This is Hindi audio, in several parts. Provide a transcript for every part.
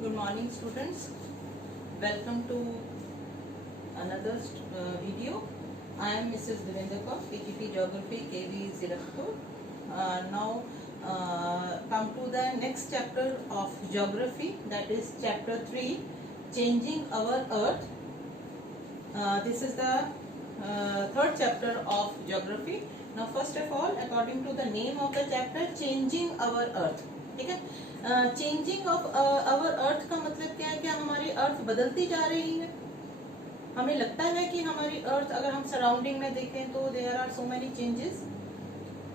Good morning, students. Welcome to another video. I am Mrs. Devendra Kaur, PGP Geography, KV Zirakpur. Now, come to the next chapter of Geography, that is Chapter 3, Changing Our Earth. This is the third chapter of Geography. Now, first of all, according to the name of the chapter, Changing Our Earth. ठीक है, चेंजिंग ऑफ आवर अर्थ का मतलब क्या है? कि हमारी अर्थ बदलती जा रही है. हमें लगता है कि हमारी अर्थ, अगर हम सराउंडिंग में देखें तो there are so many changes.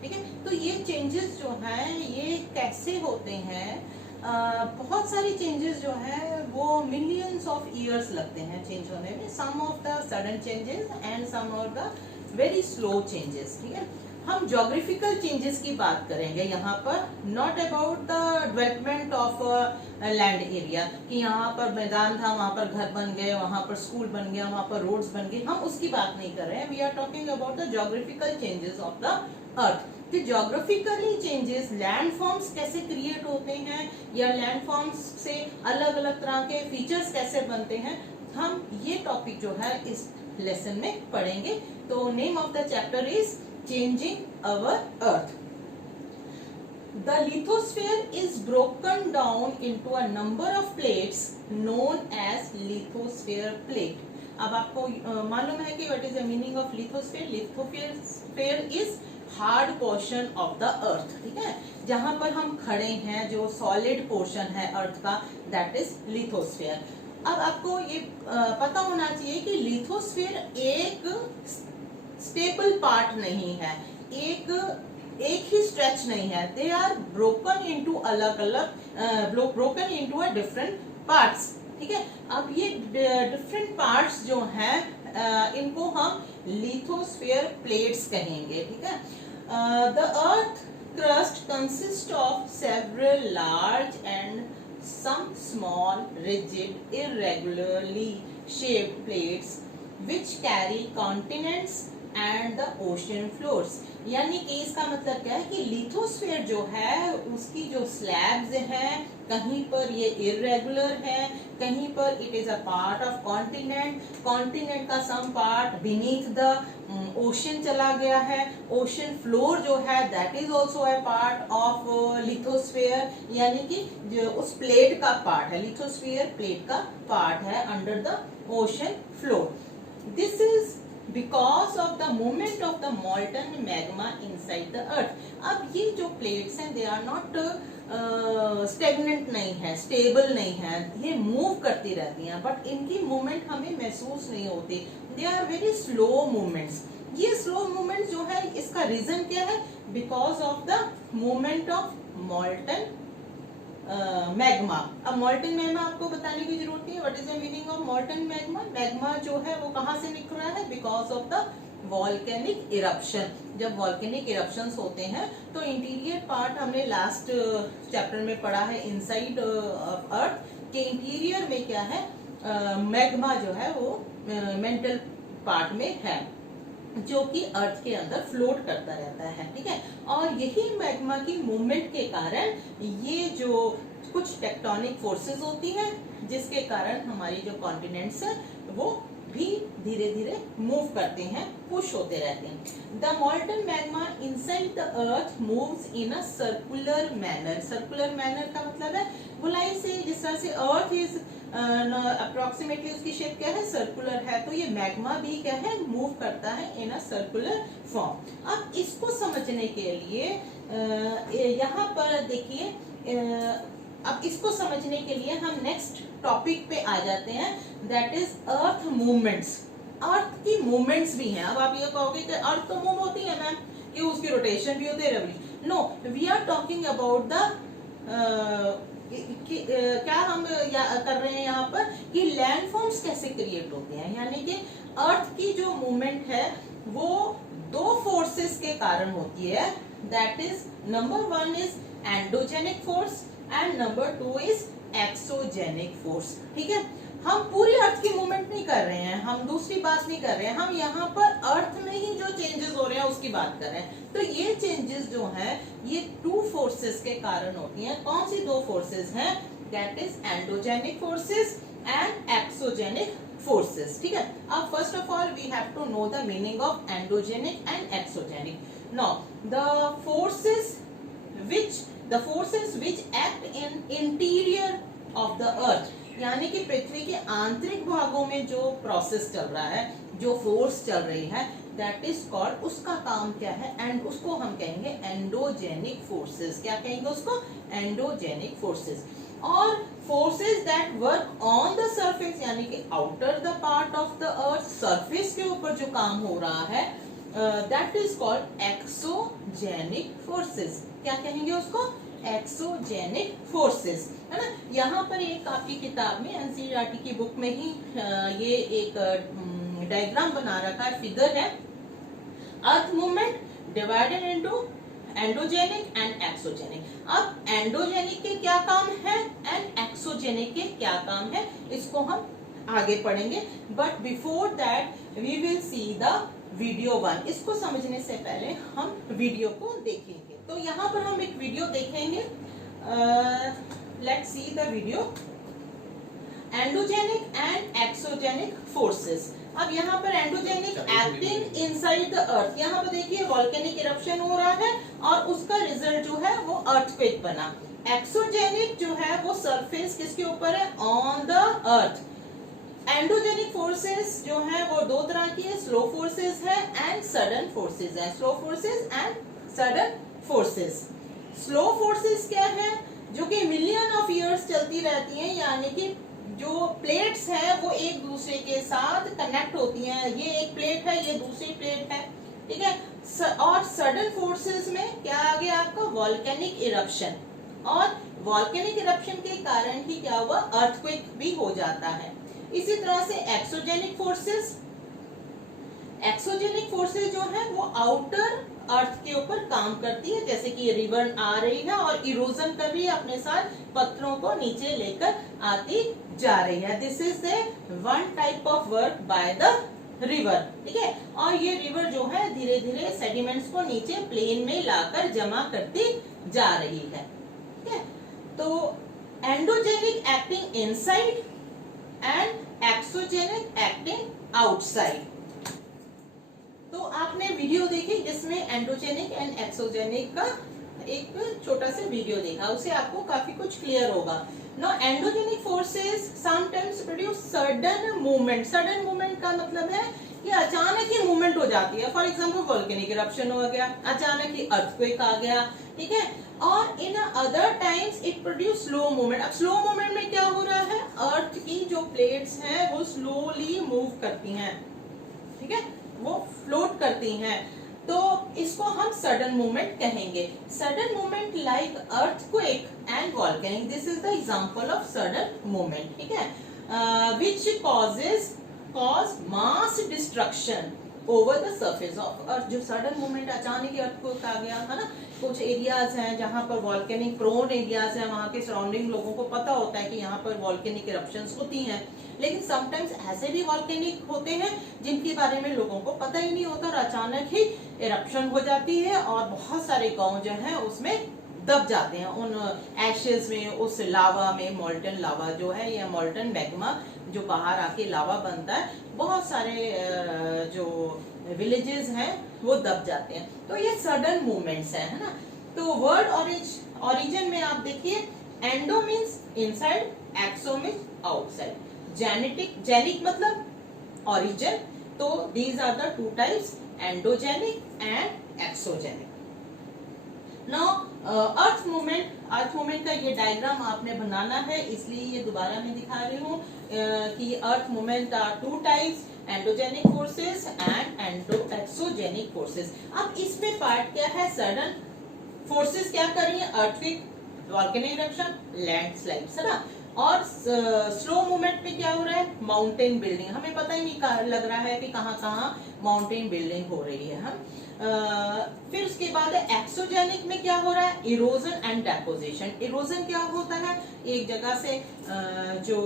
ठीक है, तो ये चेंजेस जो हैं ये कैसे होते हैं? बहुत सारी चेंजेस जो हैं वो मिलियंस ऑफ ईयर्स लगते हैं चेंज होने में. Some of the sudden changes and some of the very slow changes. ठीक है, हम जोग्राफिकल चेंजेस की बात करेंगे यहाँ पर, not about the development of land area, कि यहाँ पर मैदान था, वहाँ पर घर बन गए, वहाँ पर स्कूल बन गया, वहाँ पर रोड्स बन गए. हम उसकी बात नहीं कर रहे हैं. We are talking about the geographical changes of the earth. कि जोग्राफिकली चेंजेस, लैंडफॉर्म्स कैसे क्रिएट होते हैं या लैंडफॉर्म्स से अलग अलग तरह के फीचर्स कैसे बनते हैं, हम ये टॉपिक जो है इस लेसन में पढ़ेंगे. तो name of the chapter is Changing our Earth. The lithosphere is broken down into a number of plates known as lithosphere plate. अब आपको मालूम है कि what is the meaning of lithosphere? Lithosphere is hard portion of the earth. ठीक है, जहां पर हम खड़े हैं, जो solid portion है अर्थ का, that is lithosphere. अब आपको ये पता होना चाहिए कि लिथोस्फीयर एक स्टेबल पार्ट नहीं है, एक ही स्ट्रेच नहीं है. दे आर ब्रोकन इनटू अलग अलग, broken into a different parts. ठीक है, अब ये डिफरेंट पार्ट्स जो हैं इनको हम लिथोस्फीयर प्लेट्स कहेंगे. ठीक है, the earth crust consist of several large and some small rigid irregularly shaped plates which carry continents and the ocean floors. यानी कि इसका मतलब क्या है कि लिथोस्फीयर जो है उसकी जो स्लैब्स हैं, कहीं पर ये इरेगुलर है, कहीं पर it is a part of continent, continent का some part beneath the ocean चला गया है, ओशन फ्लोर जो है that is also a part of lithosphere. यानी कि जो उस प्लेट का पार्ट है, लिथोस्फीयर प्लेट का पार्ट है under the ocean floor. This is because of the movement of the molten magma inside the earth. अब ये जो plates हैं they are not stagnant नहीं है, stable नहीं है, ये move करती रहती हैं, but इनकी movement हमें महसूस नहीं होती. They are very slow movements. ये slow movements जो है इसका reason क्या है? Because of the movement of molten magma. अब मॉल्टन मैग्मा आपको बताने की जरूरत नहीं है. What is the meaning of मॉल्टन magma? Magma जो है वो कहाँ से निकल रहा है? Because of the volcanic eruption. जब वॉल्केनिक इरप्शंस होते हैं तो इंटीरियर पार्ट, हमने लास्ट चैप्टर में पढ़ा है इनसाइड अर्थ के इंटीरियर में क्या है, मैग्मा जो है वो मेंटल पार्ट में है, जो कि अर्थ के अंदर फ्लोट करता रहता है. ठीक है, और यही मैग्मा की मूवमेंट के कारण ये जो कुछ टेक्टोनिक फोर्सेस होती हैं जिसके कारण हमारी जो कॉन्टिनेंट्स हैं वो भी धीरे धीरे मूव करते हैं, पुश होते रहते हैं. The मॉल्टन magma inside the earth moves in a circular manner. Circular manner का मतलब है गोलाई से, जिस तरह से अर्थ इज अप्रोक्सीमेटली उसकी शेप क्या है, सर्कुलर है, तो ये मैग्मा भी क्या है, मूव करता है इन अ सर्कुलर फॉर्म. अब इसको समझने के लिए यहाँ पर देखिए, अब इसको समझने के लिए हम नेक्स्ट टॉपिक पे आ जाते हैं, दैट इज अर्थ मूवमेंट्स. अर्थ की मूवमेंट्स भी हैं. अब आप ये कहोगे कि अर्थ तो मूव होती है मैम, कि उसकी रोटेशन भी होती है, revolution. No, we are talking about the क्या हम कर रहे हैं यहाँ पर, कि लैंडफॉर्म्स कैसे क्रिएट होते हैं. यानी कि अर्थ की जो मूवमेंट है वो दो फोर्सेस के कारण होती है. That is number 1 is endogenic force and number 2 is exogenic force. ठीक है, हम पूरी अर्थ की मूवमेंट नहीं कर रहे हैं, हम दूसरी बात नहीं कर रहे हैं, हम यहाँ पर अर्थ में ही जो चेंजेस हो रहे हैं उसकी बात कर रहे हैं. तो ये चेंजेस जो हैं ये टू फोर्सेस के कारण होती हैं. कौन सी दो फोर्सेस हैं? That is endogenic forces and exogenic forces. ठीक है, अब first of all we have to know the meaning of endogenic and exogenic. Now the forces which act in interior of the earth, यानी कि पृथ्वी के आंतरिक भागों में जो प्रोसेस चल रहा है, जो फोर्स चल रही है, दैट इज कॉल्ड, उसका काम क्या है, एंड उसको हम कहेंगे एंडोजेनिक फोर्सेस. क्या कहेंगे उसको? Endogenic forces. और forces that work on the surface, यानी कि outer the part of the earth, surface के ऊपर जो काम हो रहा है, that is called exogenic forces. क्या कहेंगे उसको? एक्सोजेनिक फोर्सेस, है ना. यहाँ पर एक आपकी किताब में, एनसीईआरटी की बुक में ही ये एक डायग्राम बना रखा है, फिगर है. Earth movement divided into endogenic and exogenic. अब एंडोजेनिक के क्या काम है एंड एक्सोजेनिक के क्या काम है, इसको हम आगे पढ़ेंगे. But before that we will see the video 1. इसको समझने से पहले हम वीडियो को देखेंगे. तो यहाँ पर हम एक वीडियो देखेंगे. Let's see the video. Endogenic and exogenic forces. अब यहाँ पर endogenic acting inside the earth. यहाँ पर देखिए वॉल्केनिक इरप्शन हो रहा है और उसका रिजल्ट जो है वो अर्थक्वेक बना. एक्सोजेनिक जो है वो सरफेस किसके ऊपर है? On the earth. Endogenic forces जो है वो दो तरह की है, स्लो फोर्सेस है एंड सडन फोर्सेस है. Slow forces and sudden forces. Slow forces क्या है? जो कि मिलियन ऑफ ईयर्स चलती रहती हैं, यानी कि जो प्लेट्स है वो एक दूसरे के साथ कनेक्ट होती हैं. ये एक प्लेट है, ये दूसरी प्लेट है, ठीक है. और सडन फोर्सेस में क्या आ गया आपका? Volcanic eruption. और वॉल्केनिक इरप्शन के कारण ही क्या हुआ? अर्थक्वेक भी हो जाता है. इसी तरह से एक्सोजेनिक फोर्सेस. एक्सोजेनिक फोर्सेस जो है वो आउटर अर्थ के ऊपर काम करती है, जैसे कि रिवर आ रही है और इरोजन कर रही है, अपने साथ पत्थरों को नीचे लेकर आती जा रही है. This is the one type of work by the river. ठीक है, और ये रिवर जो है धीरे धीरे सेडिमेंट्स को नीचे प्लेन में लाकर जमा करती जा रही है. ठीक है, तो endogenic acting inside and exogenic acting outside. तो आपने वीडियो देखी जिसमें एंडोजेनिक एंड एक्सोजेनिक का एक छोटा सा वीडियो देखा, उससे आपको काफी कुछ क्लियर होगा. No endogenic forces sometimes produce sudden movement. Sudden movement का मतलब है कि अचानक ही मूवमेंट हो जाती है. फॉर एग्जांपल वोल्केनिक इरप्शन हो गया, अचानक ही अर्थक्वेक आ गया. ठीक है, और in other times it produce slow movement. अब स्लो मूवमेंट में क्या हो रहा है? अर्थ की जो प्लेट्स हैं वो स्लोली मूव करती हैं. ठीक है, वो फ्लोट करती हैं, तो इसको हम सडन मूवमेंट कहेंगे. Sudden movement like earthquake and volcanic, this is the example of sudden movement. ठीक है, which cause mass destruction over the surface of earth. जो सडन मूवमेंट अचानक अर्थक्वेक आ गया है ना, कुछ एरियाज हैं जहां पर वॉल्केनिक प्रोन एरियाज हैं, वहां के सराउंडिंग लोगों को पता होता है कि यहाँ पर वॉल्केनिक इरप्शंस होती हैं. लेकिन समटाइम्स ऐसे भी वॉल्केनिक होते हैं जिनके बारे में लोगों को पता ही नहीं होता और अचानक ही इरप्शन हो जाती है और बहुत सारे गांव जो है उसमें दब जाते हैं उन एशेज में, उस लावा में. मोल्टन लावा जो है या मोल्टन मैग्मा जो बाहर आके लावा बनता है, बहुत सारे जो विलेजेस हैं वो दब जाते हैं. तो ये सडन मूवमेंट्स है ना. तो वर्ड ओरिजिन में आप देखिए, endo means inside, exo means outside. Genic मतलब ओरिजिन. तो these are the two types, endogenic and exogenic. Now earth movement का ये डायग्राम आपने बनाना है, इसलिए ये दोबारा मैं दिखा रही हूँ कि earth movement are two types, endogenic forces and exogenic forces. अब इसमें पार्ट क्या है? सडन फोर्सेस क्या कर रही है? अर्थक्वेक, वॉल्केनिक इरप्शन, लैंडस्लाइड्स, है ना. और स्लो मूवमेंट में क्या हो रहा है? Mountain building. हमें पता ही नहीं लग रहा है कि कहाँ कहाँ माउंटेन बिल्डिंग हो रही है. हम फिर उसके बाद एक्सोजेनिक में क्या हो रहा है? Erosion and deposition. इरोजन क्या होता है? एक जगह से जो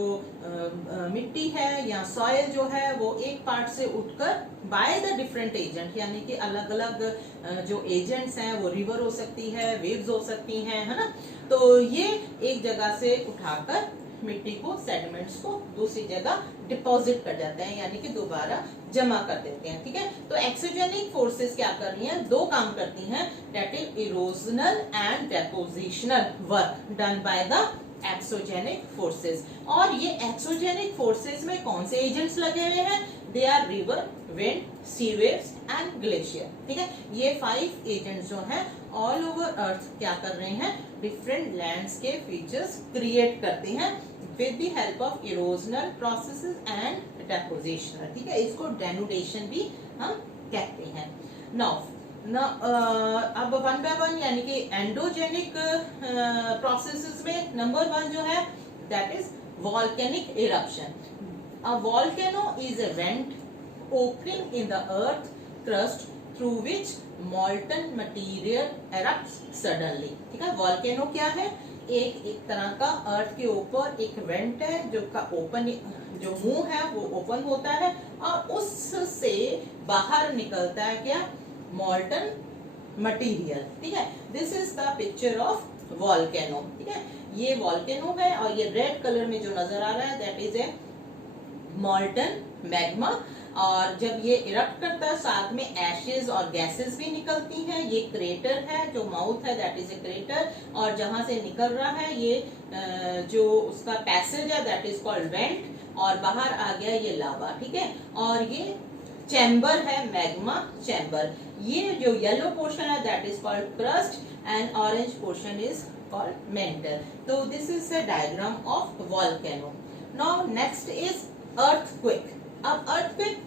मिट्टी है या सॉइल जो है वो एक पार्ट से उठकर बाय द डिफरेंट एजेंट, यानी कि अलग अलग जो एजेंट्स हैं, वो रिवर हो सकती है, वेव्स हो सकती हैं, है ना, तो ये एक जगह से उठाकर मिट्टी को, सेडिमेंट्स को दूसरी जगह डिपॉजिट कर जाते हैं, यानी कि दोबारा जमा कर देते हैं। ठीक है, तो एक्सोजेनिक फोर्सेस क्या कर रही हैं, दो काम करती हैं, that is erosional and डेपोजिशनल work done by the exogenic forces. और ये एक्सोजेनिक फोर्सेस में कौन से एजेंट्स लगे हुए हैं, they are river, wind, sea waves and glacier. ठीक है, ये 5 एजेंट्स जो हैं ऑल ओवर अर्थ क्या कर रहे हैं, डिफरेंट लैंडस्केप फीचर्स क्रिएट करते हैं with the help of erosional processes and डेपोजिशनल। ठीक है, इसको डेनुडेशन भी हम कहते हैं। नाउ अब 1 by 1 यानी कि एंडोजेनिक प्रोसेसेस में नंबर 1 जो है that is volcanic eruption. A volcano is a went opening in the earth crust through which molten material erupts suddenly। ठीक है, वॉल्केनो क्या है, एक तरह का अर्थ के ऊपर एक वेंट है जो का ओपन, जो मुंह है वो ओपन होता है और उससे बाहर निकलता है क्या, मॉल्टन मटीरियल। ठीक है, this is the picture of volcano. ठीक है, ये वॉल्केनो है और ये रेड कलर में जो नजर आ रहा है दैट इज ए मॉल्टन मैग्मा। और जब ये इरप्ट करता है साथ में एशेज और गैसेस भी निकलती हैं। ये क्रेटर है, जो माउथ है दैट इज ए क्रेटर, और जहां से निकल रहा है ये जो उसका पैसेज है दैट इज कॉल्ड वेंट, और बाहर आ गया ये लावा। ठीक है, और ये चैम्बर है, मैग्मा चैम्बर। ये जो येलो पोर्शन है that is called crust and orange portion is called mantle. तो this is a diagram of volcano. Now next is earthquake। अब earthquake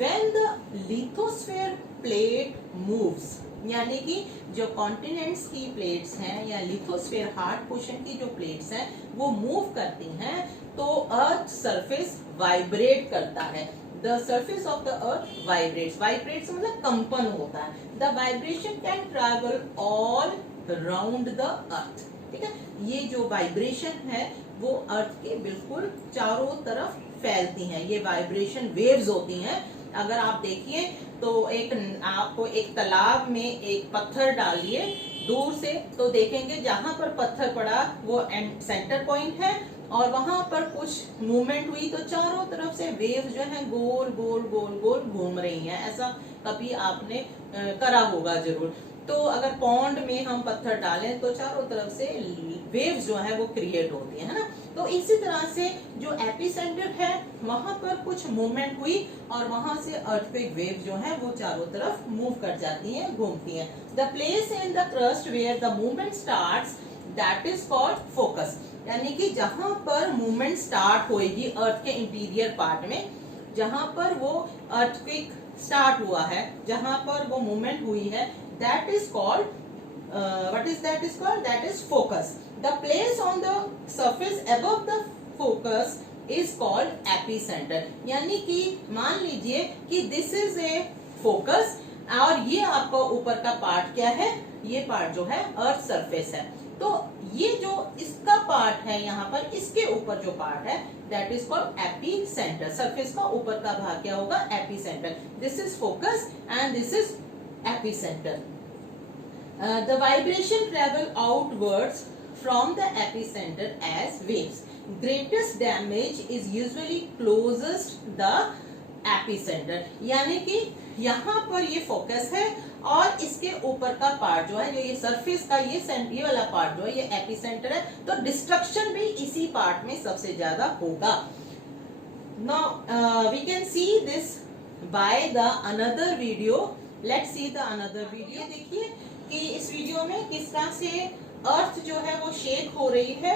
when the lithosphere plate moves, यानी कि जो कॉन्टिनेंट्स की प्लेट्स हैं या लिथोस्फेयर हार्ड पोर्शन की जो प्लेट्स हैं वो मूव करती हैं तो अर्थ सरफेस वाइब्रेट करता है। The surface of the earth vibrates, vibrates मतलब कंपन होता है। The vibration can travel all round the earth. ठीक है, ये जो वाइब्रेशन है वो अर्थ के बिल्कुल चारों तरफ फैलती हैं। ये वाइब्रेशन वेव्स होती हैं। अगर आप देखिए तो आपको एक तालाब में एक पत्थर डालिए दूर से, तो देखेंगे जहां पर पत्थर पड़ा वो सेंटर पॉइंट है और वहां पर कुछ मूवमेंट हुई तो चारों तरफ से वेव्स जो है गोल गोल गोल गोल घूम रही हैं। ऐसा कभी आपने करा होगा जरूर। तो अगर पॉन्ड में हम पत्थर डालें तो चारों तरफ से वेव्स जो है वो क्रिएट होती है ना। तो इसी तरह से जो एपिसेंटर है वहां पर कुछ मूवमेंट हुई और वहां से अर्थक्वेक वेव जो है वो चारों तरफ मूव कर जाती हैं, घूमती हैं। The place in the crust where the movement starts that is called focus, यानी कि जहां पर मूवमेंट स्टार्ट होएगी अर्थ के इंटीरियर पार्ट में, जहां पर वो अर्थक्वेक स्टार्ट हुआ है, जहां पर वो मूवमेंट हुई है, that is called what is that is called, that is focus. The place on the surface above the focus is called epicenter। यानी कि मान लीजिए कि this is a focus और ये आपका ऊपर का पार्ट क्या है, ये पार्ट जो है अर्थ सरफेस है। तो ये जो इसका पार्ट है यहाँ पर, इसके ऊपर जो पार्ट है that is called epicentre. Surface का ऊपर का भाग क्या होगा, epicentre. This is focus and this is epicenter। The vibration travel outwards from the epicenter as waves. Greatest damage is usually closest the epicenter। यानी कि यहाँ पर ये फोकस है और इसके ऊपर का पार्ट जो है, जो ये सरफेस का ये वाला पार्ट जो है ये एपीसेंटर है, तो डिस्ट्रक्शन भी इसी पार्ट में सबसे ज्यादा होगा। Now we can see this by the another video। Let's see the another video. देखिए कि इस वीडियो में किस तरह से अर्थ जो है वो शेक हो रही है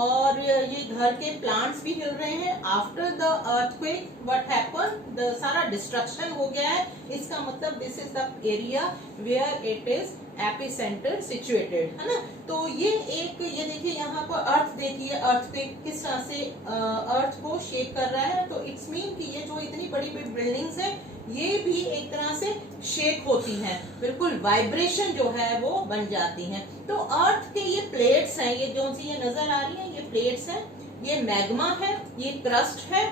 और ये घर के प्लांट्स भी हिल रहे हैं। After the earthquake what happen, the सारा डिस्ट्रक्शन हो गया है। इसका मतलब this is the area where it is epicenter situated, है ना। तो ये देखिए यहाँ पर अर्थ, देखिए अर्थक्वेक किस तरह से अर्थ को शेक कर रहा है। तो इट्स मीन कि ये जो इतनी बड़ी बड़ी बिल्डिंग्स है ये भी एक तरह से शेक होती हैं, बिल्कुल वाइब्रेशन जो है वो बन जाती हैं। तो अर्थ के ये प्लेट्स हैं, ये जो सी ये नजर आ रही है ये प्लेट्स हैं, ये मैग्मा है, ये क्रस्ट है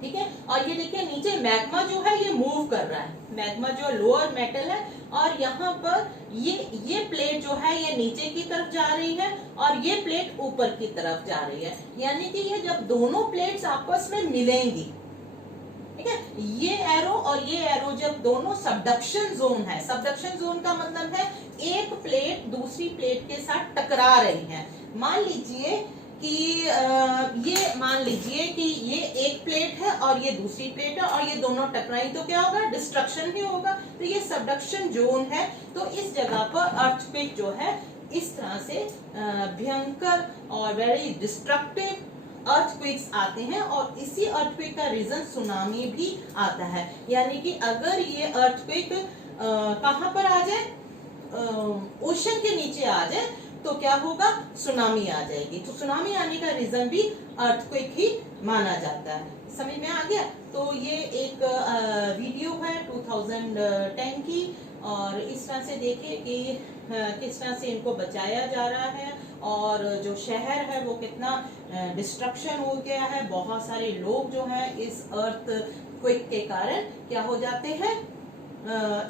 ठीक है। और ये देखिए नीचे मैग्मा जो है ये मूव कर रहा है, मैग्मा जो लोअर मेटल है, और यहाँ पर ये प्लेट जो है ये नीचे की तरफ जा रही है और ये प्लेट ऊपर की तरफ जा रही है, यानी कि ये जब दोनों प्लेट्स आपस में मिलेंगी, ठीक है, ये एरो और ये एरो जब दोनों सबडक्शन जोन है, सबडक्शन जोन का मतलब है एक प्लेट दूसरी प्लेट के साथ टकरा रही है। मान लीजिए कि ये एक प्लेट है और ये दूसरी प्लेट है और ये दोनों टकराई तो क्या होगा, डिस्ट्रक्शन ही होगा। तो ये सबडक्शन जोन है। तो इस जगह पर अर्थक्वेक जो है इस तरह से भयंकर और वेरी डिस्ट्रक्टिव अर्थक्वेक्स आते हैं, और इसी अर्थक्वेक का रीजन सुनामी भी आता है। यानी कि अगर ये अर्थक्वेक कहां पर आ जाए, ओशन के नीचे आ जाए, तो क्या होगा, सुनामी आ जाएगी। तो सुनामी आने का रीजन भी अर्थक्वेक ही माना जाता है। समझ में आ गया। तो ये एक वीडियो है 2010 की, और इस तरह से देखिए कि किस तरह से इनको बचाया जा रहा है, और जो शहर है वो कितना डिस्ट्रक्शन हो गया है। बहुत सारे लोग जो हैं इस अर्थक्वेक के कारण क्या हो जाते हैं,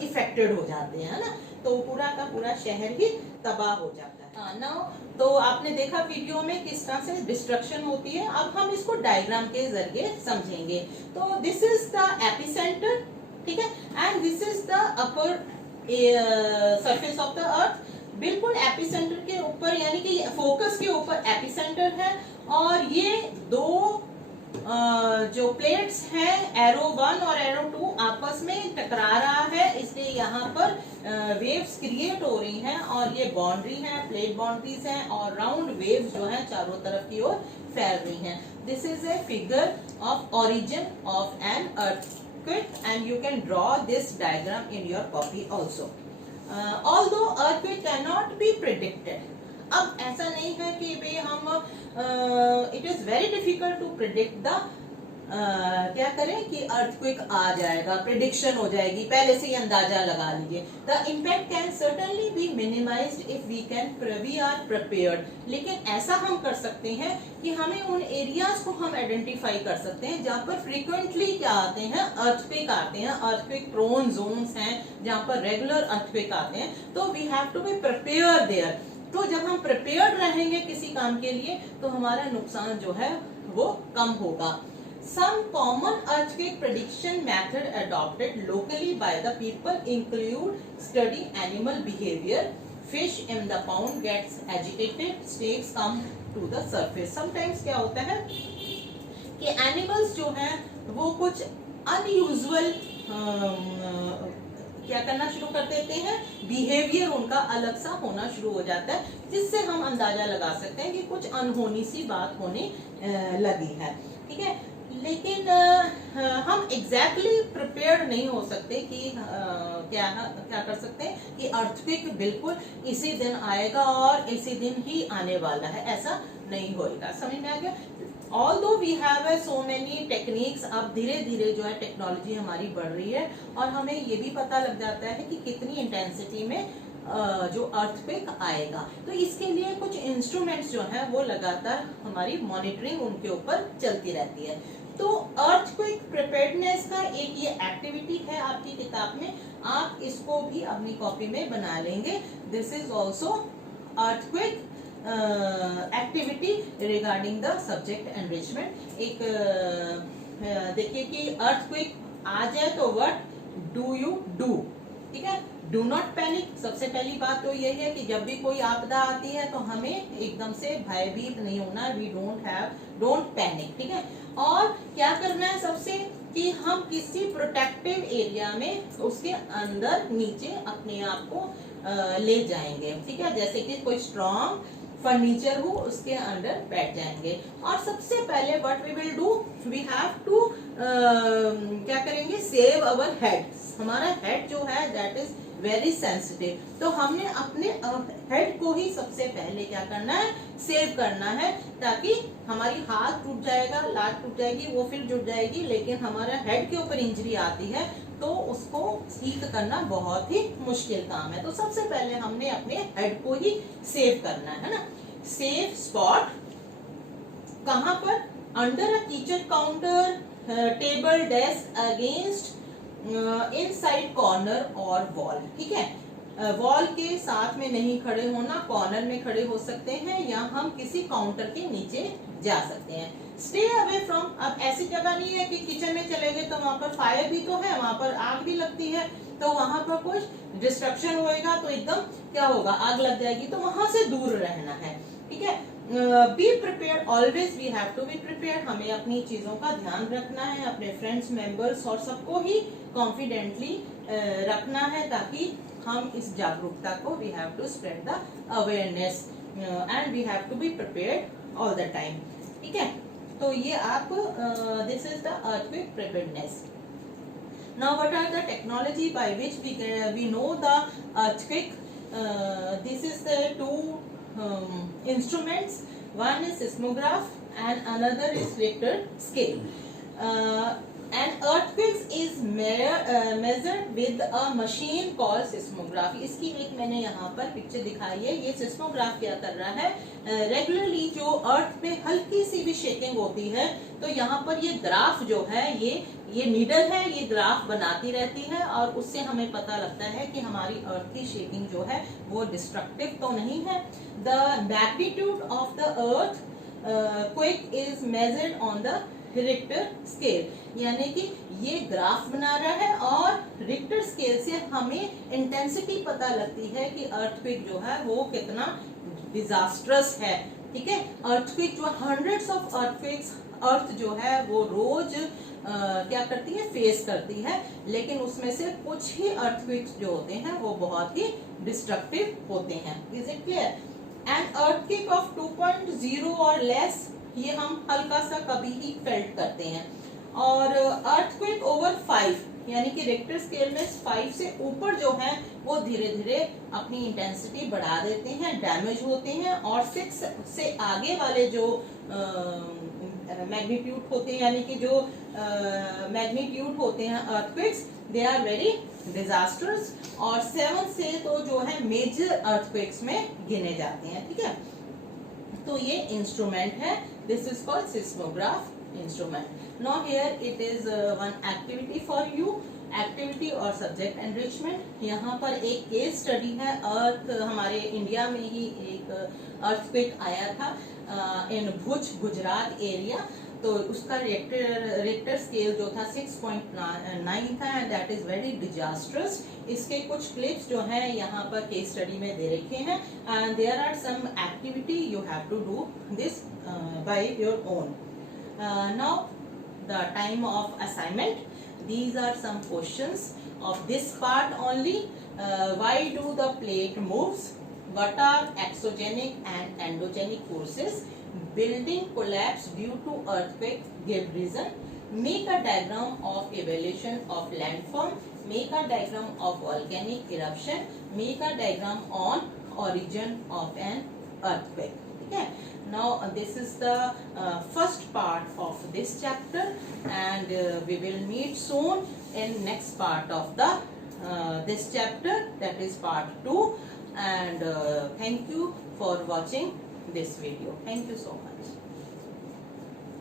इफेक्टेड हो जाते हैं ना। तो पूरा का पूरा शहर ही तबाह हो जाता है। नाउ तो आपने देखा वीडियो में किस तरह से डिस्ट्रक्शन होती है। अब हम इसको डायग्राम के जरिए समझेंगे। तो दिस इज द एपिसेंटर, ठीक है, and this is the upper surface of the अर्थ। बिल्कुल एपिसेंटर के ऊपर, यानी कि फोकस के ऊपर एपिसेंटर है, और ये दो जो प्लेट्स हैं एरो 1 और एरो 2 आपस में टकरा रहा है, इसलिए यहाँ पर वेव्स क्रिएट हो रही हैं, और ये बाउंड्री है, प्लेट बाउंड्रीज हैं, और राउंड वेव्स जो हैं चारों तरफ की ओर फैल रही हैं। This is a figure of origin of an earthquake and you can draw this diagram in your copy also. Although earthquake can not be predicted. अब ऐसा नहीं है कि भाई हम it is very difficult to predict the क्या करें कि अर्थक्वेक आ जाएगा, प्रिडिक्शन हो जाएगी, पहले से ही अंदाजा लगा लीजिए। The impact can certainly be minimized if we are prepared. लेकिन ऐसा हम कर सकते हैं कि हमें उन एरियाज को हम आइडेंटिफाई कर सकते हैं जहाँ पर फ्रीक्वेंटली क्या आते हैं, अर्थक्वेक आते हैं, अर्थक्वेक प्रोन जोन्स हैं जहाँ पर रेगुलर अर्थक्वेक आते हैं। तो we have to be prepared there. तो जब हम प्रिपेयर्ड रहेंगे किसी काम के लिए तो हमारा नुकसान जो है वो कम होगा। Some common earthquake prediction method adopted locally by the people include study animal behavior. Fish in the pond gets agitated, snakes come to the surface. Sometimes क्या होता है कि animals जो हैं वो कुछ unusual क्या करना शुरू कर देते हैं, बिहेवियर उनका अलग सा होना शुरू हो जाता है, जिससे हम अंदाजा लगा सकते हैं कि कुछ अनहोनी सी बात होने लगी है, ठीक है। लेकिन हम एग्जैक्टली प्रिपेयर्ड नहीं हो सकते कि क्या कर सकते हैं कि अर्थक्वेक बिल्कुल इसी दिन आएगा और इसी दिन ही आने वाला है, ऐसा नहीं होएगा। समझ में आ गया। Although we have so many techniques, अब धीरे धीरे जो है टेक्नोलॉजी हमारी बढ़ रही है और हमें ये भी पता लग जाता है कि कितनी इंटेंसिटी में जो अर्थक्वेक आएगा। तो इसके लिए कुछ इंस्ट्रूमेंट्स जो हैं वो लगातार हमारी मॉनिटरिंग उनके ऊपर चलती रहती है। तो अर्थक्वेक प्रिपेयर्डनेस का एक ये एक्टिविटी है आपकी किताब में, आप इसको भी अपनी कॉपी में बना लेंगे। This is also earthquake activity regarding the subject enrichment. एक देखिए कि अर्थक्वेक आ जाए तो व्हाट डू यू डू, ठीक है। Do not panic. सबसे पहली बात तो यही है कि जब भी कोई आपदा आती है तो हमें एकदम से भयभीत नहीं होना, वी डोंट पैनिक, ठीक है। और क्या करना है सबसे कि हम किसी प्रोटेक्टिव एरिया में उसके अंदर नीचे अपने आप को ले जाएंगे, ठीक है। जैसे कि कोई स्ट्रॉन्ग फर्नीचर हो उसके अंदर बैठ जाएंगे। और सबसे पहले what we will do, we have to क्या करेंगे, सेव अवर हेड। हमारा हेड जो है दैट इज वेरी सेंसिटिव, तो हमने अपने हेड को ही सबसे पहले क्या करना है, सेव करना है, ताकि हमारी हाथ टूट जाएगा, लात टूट जाएगी, वो फिर जुट जाएगी, लेकिन हमारा हेड के ऊपर इंजरी आती है तो उसको ठीक करना बहुत ही मुश्किल काम है। तो सबसे पहले हमने अपने हेड को ही सेव करना है ना। सेफ स्पॉट कहाँ पर, under a kitchen counter, table, desk against, inside corner और वॉल। ठीक है, वॉल के साथ में नहीं खड़े होना, कॉर्नर में खड़े हो सकते हैं या हम किसी काउंटर के नीचे जा सकते हैं। स्टे अवे फ्रॉम, अब ऐसी जगह नहीं है कि किचन में चले गए तो वहां पर फायर भी तो है, वहां पर आग भी लगती है, तो वहां पर कुछ डिस्ट्रक्शन होएगा तो एकदम क्या होगा, आग लग जाएगी, तो वहां से दूर रहना है। ठीक है, be prepare, always we have to be prepare, हमें अपनी चीजों का ध्यान रखना है, अपने फ्रेंड्स, मेंबर्स और सबको ही कॉन्फिडेंटली रखना है, ताकि हम इस जागरूकता को, we have to spread the awareness and we have to be prepared all the time. ठीक है, तो ये आप this is the earthquake preparedness. Now what are the technology by which we know the earthquake? This is the two instruments. One is seismograph and another is Richter scale. And earthquakes is measured with a machine called seismograph. इसकी एक मैंने यहाँ पर पिक्चर दिखाई है। ये seismograph क्या कर रहा है, रेगुलरली जो अर्थ पे हल्की सी भी शेकिंग होती है तो यहाँ पर ये ग्राफ जो है, ये नीडल है, ये ग्राफ बनाती रहती है और उससे हमें पता लगता है कि हमारी अर्थ की शेकिंग जो है वो डिस्ट्रक्टिव तो नहीं है। The magnitude of the earth quake is measured on the Richter scale, यानी कि ये ग्राफ बना रहा है और रिक्टर स्केल से हमें इंटेंसिटी पता लगती है कि अर्थक्वेक जो है वो कितना डिजास्ट्रस है। ठीक है, अर्थक्वेक जो हंड्रेड्स ऑफ अर्थक्वेक्स अर्थ जो है वो रोज क्या करती है, फेस करती है, लेकिन उसमें से कुछ ही अर्थक्वेक्स जो होते हैं वो बहुत ही डिस्ट्रक्टिव होते हैं। Is it clear? And earthquake of 2.0 और लेस, ये हम हल्का सा कभी ही फेल्ट करते हैं, और अर्थक्वेक ओवर 5 यानी कि रिक्टर स्केल में 5 से ऊपर जो है वो धीरे धीरे अपनी इंटेंसिटी बढ़ा देते हैं, डैमेज होते हैं, और 6 से आगे वाले जो मैग्नीट्यूड होते हैं, यानी कि जो मैग्नीट्यूड होते हैं earthquakes, they are very disasters, और 7 से तो जो है मेजर अर्थक्वेक्स में गिने जाते हैं। ठीक है, तो ये इंस्ट्रूमेंट है, this is called seismograph instrument. Now here it is one activity for you, activity और सब्जेक्ट एनरिचमेंट। यहाँ पर एक केस स्टडी है, अर्थ हमारे इंडिया में ही एक अर्थक्वेक आया था इन भुज, गुजरात एरिया, तो उसका रिक्टर स्केल जो था 6.9 था, and that is very disastrous. इसके कुछ क्लिप्स जो हैं यहाँ पर केस स्टडी में दे रखे हैं, and there are some activity you have to do this by your own. Now the time of assignment, these are some questions of this part only. Why do the plate moves? What are exogenic and endogenic forces? Building collapse due to earthquake, give reason. Make a diagram of evaluation of landform. Make a diagram of volcanic eruption. Make a diagram on origin of an earthquake. Okay. Now this is the first part of this chapter, and we will meet soon in next part of the this chapter, that is part 2, and thank you for watching this video. Thank you so much.